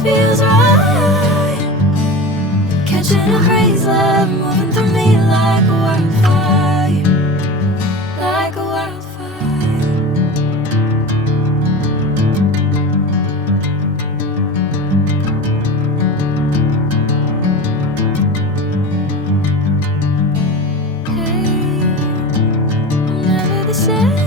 just feels right. Catching a crazy love moving through me like a wildfire, like a wildfire. Hey, I'm never the same.